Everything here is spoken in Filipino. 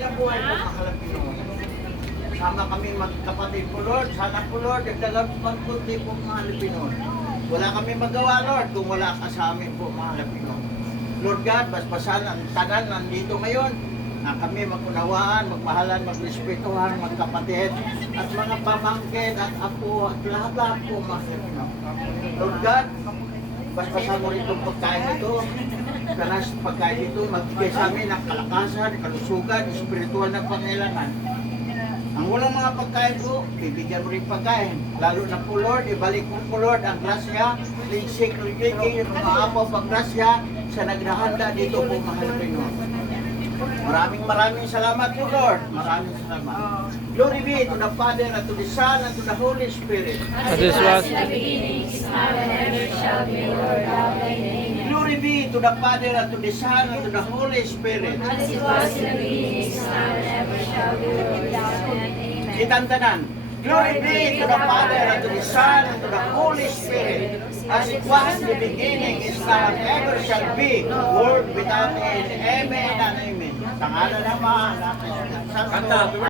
ng buhay po, mga Pilipino. Sama kami magkapatid po, Lord. Sana po, Lord, nagdalag magkunti po, mga Pilipino. Wala kami magawa, Lord, kung wala ka sa amin po, mga Pilipino. Lord God, basbasan ang tanan nandito ngayon na kami magunawaan, magmahalan, magrespetuhan, magkapatid, at mga pamangkin at apo at lahat-lahat po, mga Pilipino. Lord God, basbasan mo rin itong pagkain ito. Kanas pagkain ito, magbigay sa amin ng kalakasan, kalusugan, espiritual na pangailangan. Ang walang mga pagkain po, bibigyan mo rin pagkain. Lalo na po, Lord, ibalik mo po, Lord, ang grasya, ligsik, ligiging, maapaw pag grasya sa naghahanda dito po, mahal Pinoy. Maraming salamat po, Lord. Maraming salamat. Glory be to the Father, and to the Son, and to the Holy Spirit. As it was in the beginning, is now, and ever shall be, Lord God, amen. Glory be to the Father, and to the Son, and to the Holy Spirit. As it was in the beginning, is now, and ever shall be, Lord God, amen. Itantanan. Glory be to the Father, and to the Son, and to the Holy Spirit. As it was in the beginning, is now, and ever shall be, world without end. Amen and amen. Tangalan ng Ama, Anak, at Espiritu Santo.